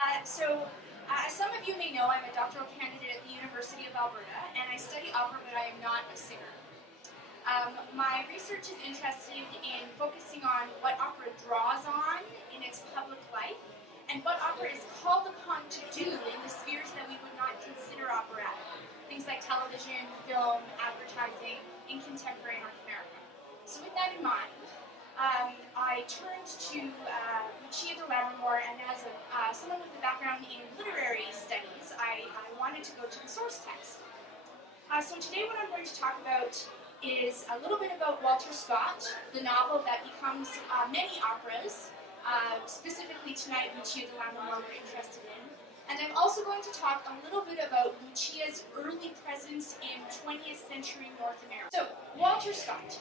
As some of you may know, I'm a doctoral candidate at the University of Alberta, and I study opera, but I am not a singer. My research is interested in focusing on what opera draws on in its public life, and what opera is called upon to do in the spheres that we would not consider operatic. Things like television, film, advertising, in contemporary North America. So with that in mind, I turned to Lucia di Lammermoor, and as someone with a background in literary studies, I wanted to go to the source text. So today what I'm going to talk about is a little bit about Walter Scott, the novel that becomes many operas, specifically tonight Lucia di Lammermoor we're interested in. And I'm also going to talk a little bit about Lucia's early presence in 20th century North America. So, Walter Scott.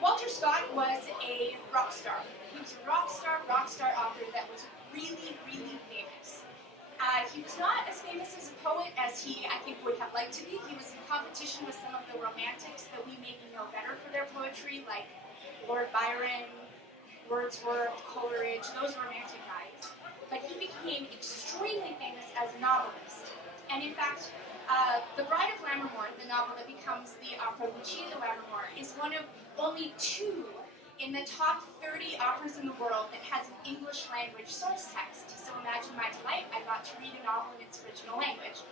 Walter Scott was a rock star. He was a rock star author that was really, really famous. He was not as famous as a poet as he, I think, would have liked to be. He was in competition with some of the romantics that we maybe know better for their poetry, like Lord Byron, Wordsworth, Coleridge, those romantic guys. But he became extremely famous as a novelist. And in fact, The Bride of Lammermoor, the novel that becomes the opera Lucia di Lammermoor, is one of only 2 in the top 30 operas in the world that has an English language source text. So imagine my delight, I got to read a novel in its original language.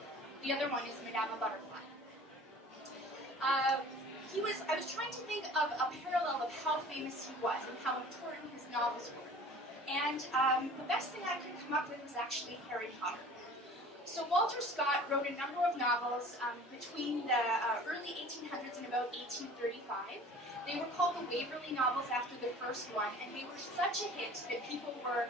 The other one is Madame Butterfly. I was trying to think of a parallel of how famous he was and how important his novels were. And the best thing I could come up with was actually Harry Potter. So Walter Scott wrote a number of novels between the early 1800s and about 1835. They were called the Waverley novels after the first one, and they were such a hit that people were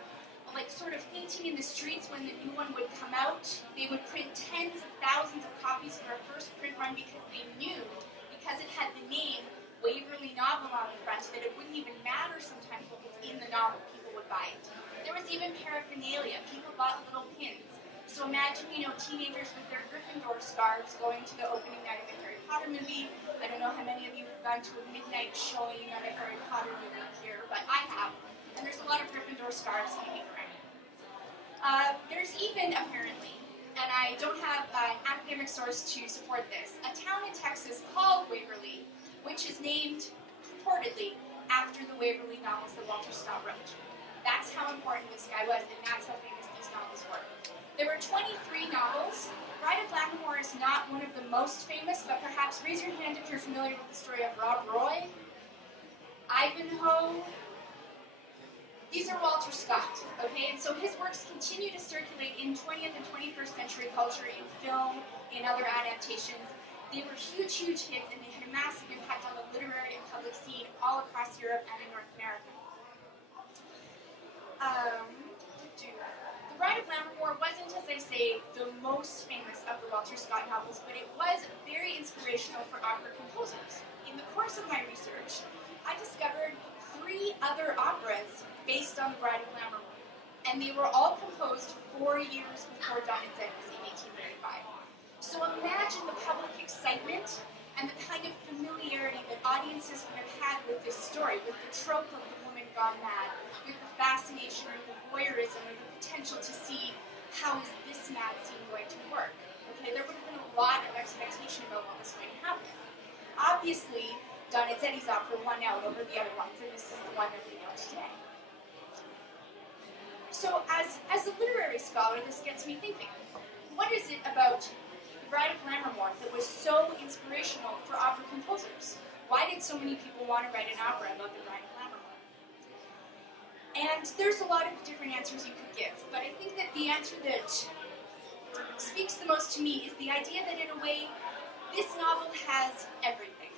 like sort of fainting in the streets when the new one would come out. They would print tens of thousands of copies for a first print run because they knew, because it had the name Waverley novel on the front, that it wouldn't even matter sometimes what was in the novel, people would buy it. There was even paraphernalia. People bought little pins. So imagine, teenagers with their Gryffindor scarves going to the opening night of a Harry Potter movie. I don't know how many of you have gone to a midnight showing of a Harry Potter movie here, but I have. And there's a lot of Gryffindor scarves hanging around. There's even, apparently, and I don't have an academic source to support this, a town in Texas called Waverly, which is named, purportedly, after the Waverley novels that Walter Scott wrote. That's how important this guy was, and that's how famous these novels were. There were 23 novels. Bride of Lammermoor is not one of the most famous, but perhaps raise your hand if you're familiar with the story of Rob Roy, Ivanhoe. These are Walter Scott, okay? And so his works continue to circulate in 20th and 21st century culture, in film, in other adaptations. They were huge, huge hits, and they had a massive impact on the literary and public scene all across Europe and in North America. The Bride of Lammermoor wasn't, as I say, the most famous of the Walter Scott novels, but it was very inspirational for opera composers. In the course of my research, I discovered 3 other operas based on the Bride of Lammermoor, and they were all composed 4 years before Donizetti's in 1835. So imagine the public excitement and the kind of familiarity that audiences would have had with this story, with the trope of the woman gone mad, with the fascination or the voyeurism or the potential to see how is this mad scene going to work. Okay, there would have been a lot of expectation about what was going to happen. Obviously, Donizetti's opera won out over the other ones, and this is the one that we know today. So as a literary scholar, this gets me thinking, what is it about The Bride of Lammermoor that was so inspirational for opera composers? Why did so many people want to write an opera about The Bride of Lammermoor? And there's a lot of different answers you could give, but I think that the answer that speaks the most to me is the idea that in a way, this novel has everything.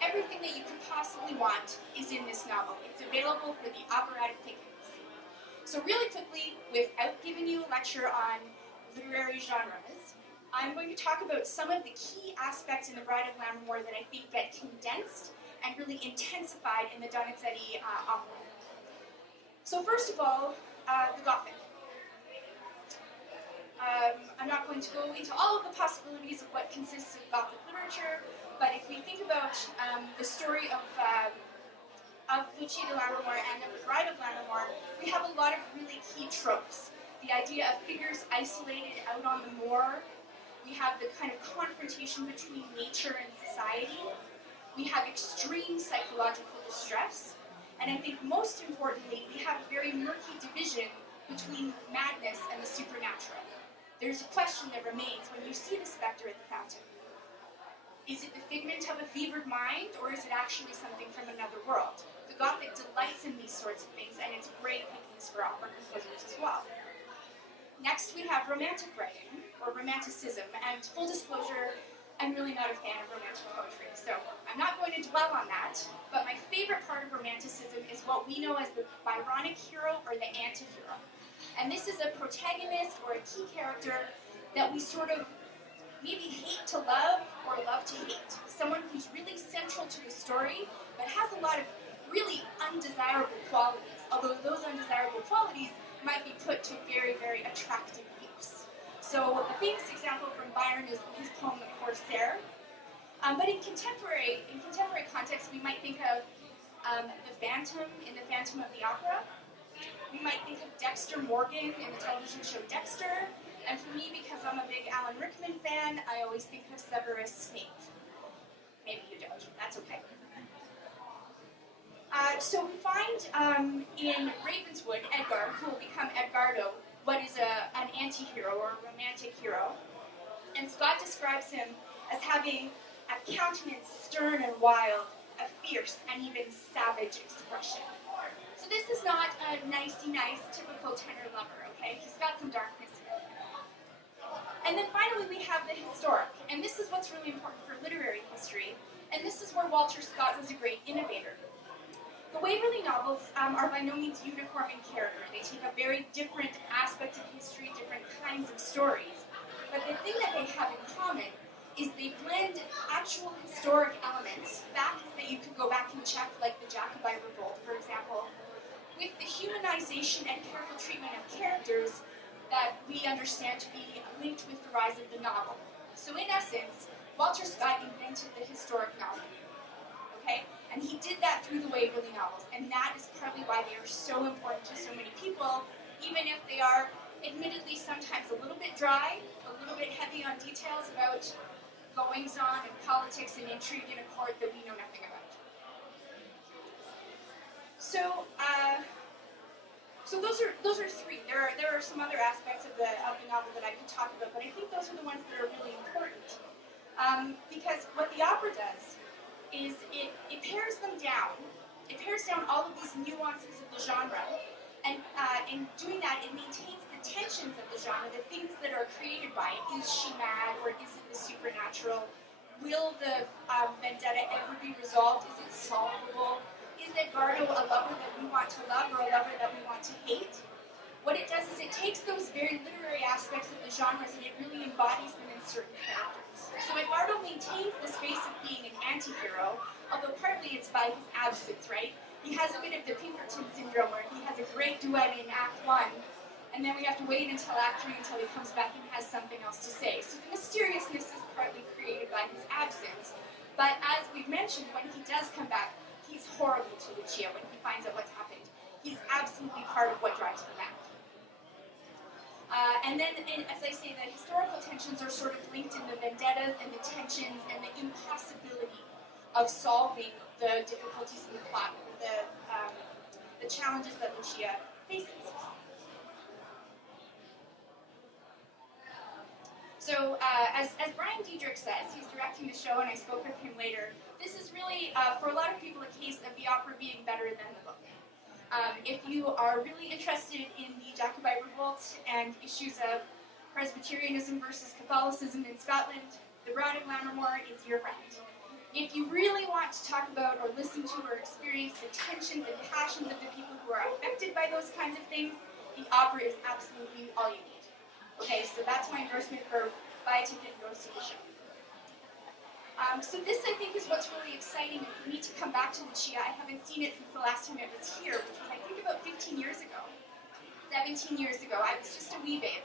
Everything that you could possibly want is in this novel. It's available for the operatic pickings. So really quickly, without giving you a lecture on literary genres, I'm going to talk about some of the key aspects in The Bride of Lammermoor that I think get condensed and really intensified in the Donizetti opera. So first of all, the Gothic. I'm not going to go into all of the possibilities of what consists of Gothic literature, but if we think about the story of Lucia di Lammermoor and of the Bride of Lammermoor, we have a lot of really key tropes. the idea of figures isolated out on the moor. We have the kind of confrontation between nature and society. We have extreme psychological distress. And I think most importantly, we have a very murky division between madness and the supernatural. There's a question that remains when you see the spectre at the fountain. Is it the figment of a fevered mind, or is it actually something from another world? The Gothic delights in these sorts of things, and it's great pickings for opera composers as well. Next, we have Romantic writing, or Romanticism, and full disclosure, I'm really not a fan of Romantic poetry, so I'm not going to dwell on that, but my favorite part of Romanticism is what we know as the Byronic hero or the anti-hero. And this is a protagonist or a key character that we sort of maybe hate to love or love to hate. Someone who's really central to the story, but has a lot of really undesirable qualities, although those undesirable qualities might be put to very, very attractive use. So a famous example from Byron is his poem, The Corsair. But in contemporary context, we might think of the Phantom in The Phantom of the Opera. We might think of Dexter Morgan in the television show Dexter. And for me, because I'm a big Alan Rickman fan, I always think of Severus Snape. Maybe you don't. That's okay. So we find in Ravenswood, Edgar, who will become Edgardo, what is an anti-hero or a romantic hero. And Scott describes him as having a countenance stern and wild, a fierce and even savage expression. So this is not a nicey-nice, typical tenor lover, okay? He's got some darkness here. And then finally we have the historic, and this is what's really important for literary history, and this is where Walter Scott was a great innovator. The Waverley novels are by no means uniform in character. They take up very different aspects of history, different kinds of stories. But the thing that they have in common is they blend actual historic elements, facts that you could go back and check, like the Jacobite Revolt, for example, with the humanization and careful treatment of characters that we understand to be linked with the rise of the novel. So in essence, Walter Scott invented the historic novel. Okay? And he did that through the Waverley novels, and that is partly why they are so important to so many people, even if they are admittedly sometimes a little bit dry, a little bit heavy on details about goings-on and politics and intrigue in a court that we know nothing about. So those are three. There are some other aspects of the novel that I could talk about, but I think those are the ones that are really important. Because what the opera does is it pairs them down. It pairs down all of these nuances of the genre, and in doing that, it maintains the tensions of the genre, the things that are created by it. Is she mad, or is it the supernatural? Will the vendetta ever be resolved? Is it solvable? Is Edgardo a lover that we want to love, or a lover that we want to hate? What it does is it takes those very literary aspects of the genres and it really embodies them in certain characters. So Edgardo maintains the space of being an anti-hero, although partly it's by his absence, right? He has a bit of the Pinkerton syndrome where he has a great duet in Act 1, and then we have to wait until Act 3 until he comes back and has something else to say. So the mysteriousness is partly created by his absence. But as we've mentioned, when he does come back, he's horrible to Lucia when he finds out what's happened. He's absolutely part of what drives her mad. And then, as I say, the historical tensions are sort of linked in the vendettas and the tensions and the impossibility of solving the difficulties in the plot, the challenges that Lucia faces. So, as Brian Diedrich says, he's directing the show, and I spoke with him later, this is really, for a lot of people, a case of the opera being better than the book. If you are really interested in the Jacobite Revolt and issues of Presbyterianism versus Catholicism in Scotland, the Bride of Lammermoor is your friend. If you really want to talk about or listen to or experience the tensions and passions of the people who are affected by those kinds of things, the opera is absolutely all you need. Okay, so that's my endorsement for buy a ticket and go see the show. So this, I think, is what's really exciting, and for me to come back to Lucia. I haven't seen it since the last time it was here, which was, I think, about 15 years ago. 17 years ago. I was just a wee babe.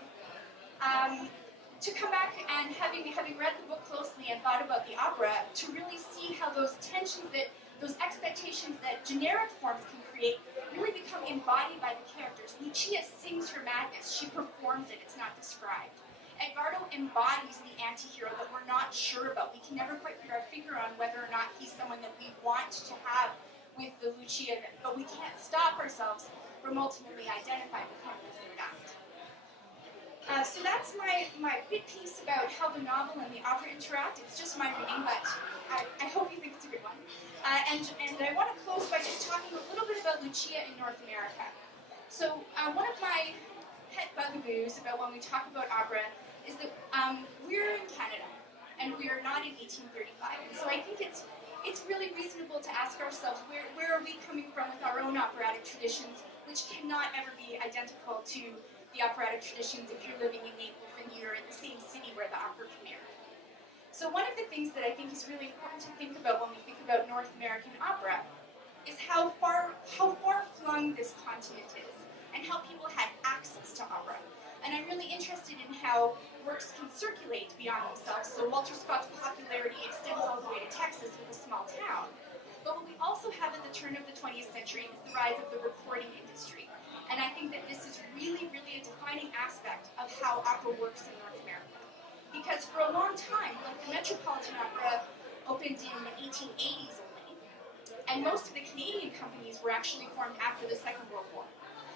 To come back and having read the book closely and thought about the opera, to really see how those tensions, those expectations that generic forms can create, really become embodied by the characters. We Lucia sings her madness. She performs it. It's not described. Edgardo embodies the anti-hero that we're not sure about. We can never quite put our finger on whether or not he's someone that we want to have with the Lucia, but we can't stop ourselves from ultimately identifying with him in the third act. So that's my bit piece about how the novel and the opera interact. It's just my reading, but I hope you think it's a good one. And I want to close by just talking a little bit about Lucia in North America. So one of my pet bugaboos about when we talk about opera is that we're in Canada, and we are not in 1835. And so I think it's really reasonable to ask ourselves, where are we coming from with our own operatic traditions, which cannot ever be identical to the operatic traditions if you're living in Naples and you're in the same city where the opera premiered. So one of the things that I think is really important to think about when we think about North American opera is how far-flung this continent is and how people had access to opera. And I'm really interested in how works can circulate beyond themselves. So Walter Scott's popularity extends all the way to Texas with a small town. But what we also have at the turn of the 20th century is the rise of the recording industry. And I think that this is really, really a defining aspect of how opera works in North America. Because for a long time, like the Metropolitan Opera opened in the 1880s only, and most of the Canadian companies were actually formed after the Second World War.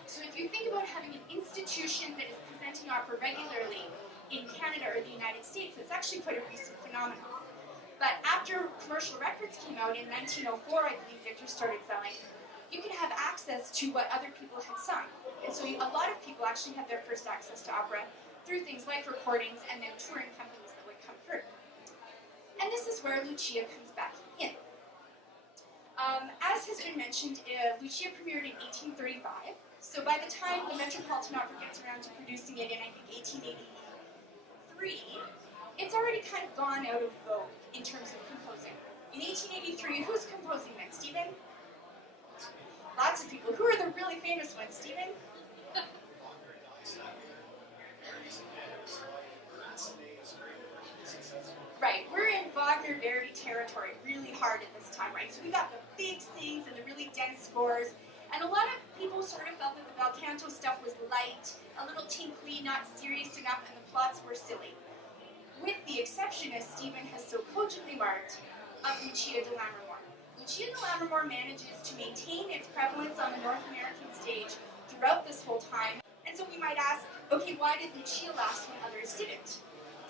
So if you think about having an institution that is presenting opera regularly in Canada or the United States, it's actually quite a recent phenomenon. But after commercial records came out in 1904, I believe Victor started selling, you could have access to what other people had sung. And so a lot of people actually had their first access to opera through things like recordings and then touring companies that would come through. And this is where Lucia comes back in. As has been mentioned, Lucia premiered in 1835. So by the time the Metropolitan Opera gets around to producing it in, I think, 1883, it's already kind of gone out of vogue in terms of composing. In 1883, who's composing then? Stephen? Lots of people. Who are the really famous ones? Stephen? Right, we're in Wagner Verdi territory really hard at this time, right? So we got the big sings and the really dense scores, and a lot of people sort of felt that the bel canto stuff was light, a little tinkly, not serious enough, and the plots were silly. With the exception, as Stephen has so cogently marked, of Lucia di Lammermoor. Lucia di Lammermoor manages to maintain its prevalence on the North American stage throughout this whole time, and so we might ask, okay, why did Lucia last when others didn't?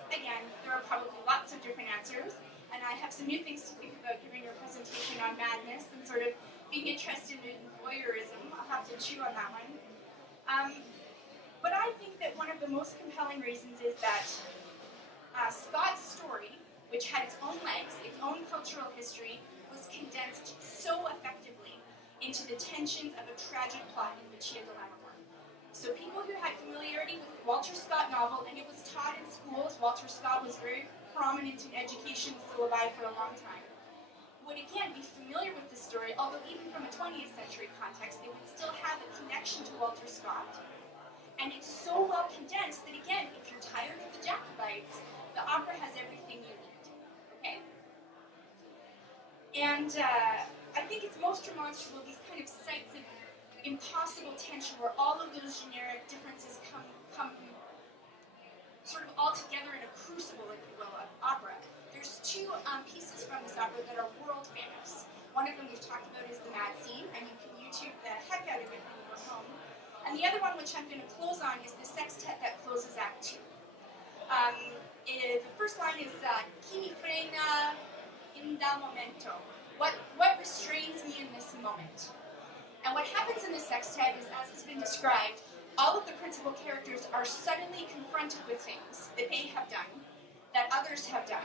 Again, there are probably lots of different answers, and I have some new things to think about giving your presentation on madness and sort of being interested in voyeurism. I'll have to chew on that one. But I think that one of the most compelling reasons is that Scott's story, which had its own legs, its own cultural history, was condensed so effectively into the tensions of a tragic plot in Lucia di Lammermoor. So people who had familiarity with the Walter Scott novel, and it was taught in schools, Walter Scott was very prominent in education syllabi for a long time, would again be familiar with the story, although even from a 20th century context, they would still have a connection to Walter Scott. And it's so well condensed that again, if you're tired of the Jacobites, the opera has everything you need, okay? And I think it's most demonstrable, these kind of sites of impossible tension where all of those generic differences come sort of all together in a crucible, if you will, of opera. There's two pieces from this opera that are world famous. One of them we've talked about is the Mad Scene, and you can YouTube the heck out of it when you go home. And the other one, which I'm going to close on, is the sextet that closes Act 2. The first line is "Chi mi frena in dal momento." What restrains me in this moment? And what happens in the sextet is, as has been described, all of the principal characters are suddenly confronted with things that they have done, that others have done,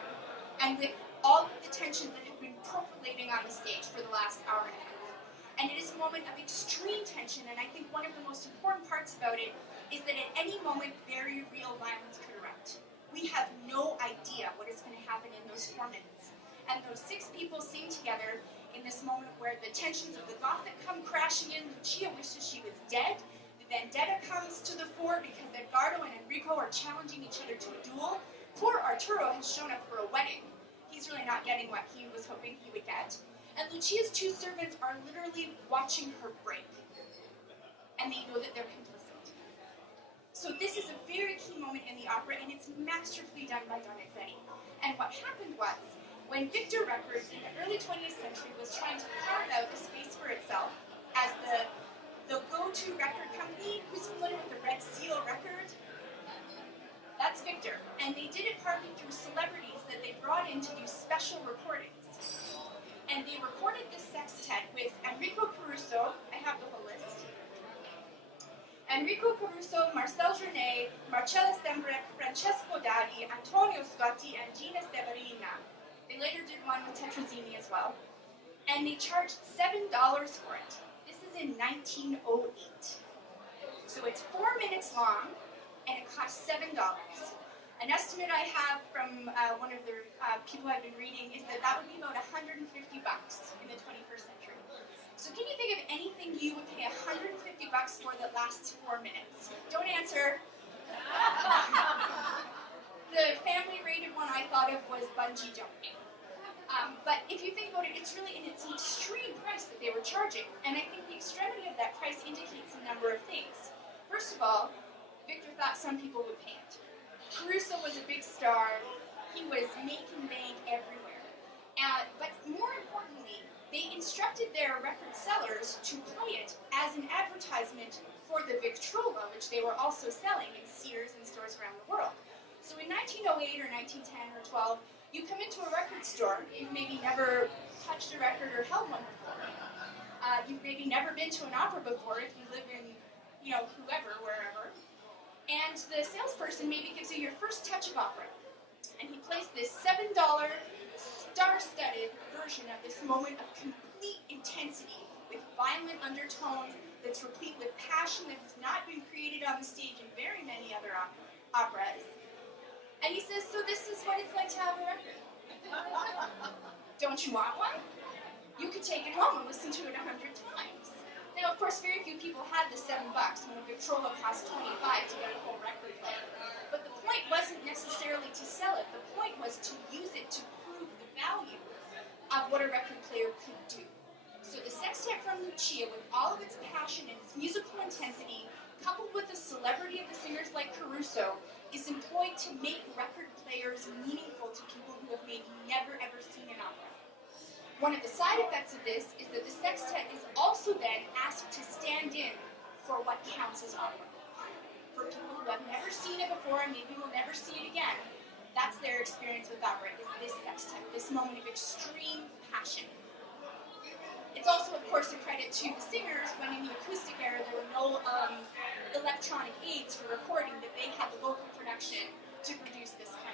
and with all of the tensions that have been percolating on the stage for the last hour and a half. And it is a moment of extreme tension, and I think one of the most important parts about it is that at any moment, very real violence could erupt. We have no idea what is going to happen in those 4 minutes. And those 6 people sing together in this moment where the tensions of the Gothic come crashing in. Lucia wishes she was dead. The vendetta comes to the fore because Edgardo and Enrico are challenging each other to a duel. Poor Arturo has shown up for a wedding. He's really not getting what he was hoping he would get. And Lucia's 2 servants are literally watching her break. And they know that they're complicit. So this is a very key moment in the opera, and it's masterfully done by Donizetti. And what happened was, when Victor Records in the early 20th century was trying to carve out a space for itself as the go-to record company, who's familiar with the Red Seal record? That's Victor. And they did it partly through celebrities that they brought in to do special recordings. And they recorded this sextet with Enrico Caruso, I have the whole list, Enrico Caruso, Marcel Genet, Marcella Sembrek, Francesco Dadi, Antonio Scotti, and Gina Severina. They later did one with Tetrazzini as well. And they charged $7 for it. This is in 1908. So it's 4 minutes long, and it costs $7. An estimate I have from one of the people I've been reading is that would be about $150 in the 21st century. So can you think of anything you would pay $150 for that lasts 4 minutes? Don't answer. The family-rated one I thought of was bungee jumping. But if you think about it, it's really an extreme price that they were charging. And I think the extremity of that price indicates a number of things. First of all, Victor thought some people would pay it. Caruso was a big star. He was making bank everywhere. But more importantly, they instructed their record sellers to play it as an advertisement for the Victrola, which they were also selling in Sears and stores around the world. So in 1908 or 1910 or 12, you come into a record store, you've maybe never touched a record or held one before. You've maybe never been to an opera before if you live in, whoever, wherever. And the salesperson maybe gives you your first touch of opera. And he plays this $7 star-studded version of this moment of complete intensity with violent undertones that's replete with passion that has not been created on the stage in very many other operas. And he says, so this is what it's like to have a record. Don't you want one? You could take it home and listen to it 100 times. Now, of course, very few people had the $7 when a Victrola cost $25 to get a whole record player. But the point wasn't necessarily to sell it. The point was to use it to prove the value of what a record player could do. So the sextet from Lucia, with all of its passion and its musical intensity, coupled with the celebrity of the singers like Caruso, is employed to make record players meaningful to people who have maybe never ever seen an opera. One of the side effects of this is that the sextet is also then asked to stand in for what counts as opera. For people who have never seen it before and maybe will never see it again, that's their experience with opera, is this sextet, this moment of extreme passion. It's also, of course, a credit to the singers when in the acoustic era there were no electronic aids for recording, that they had the vocal production to produce this kind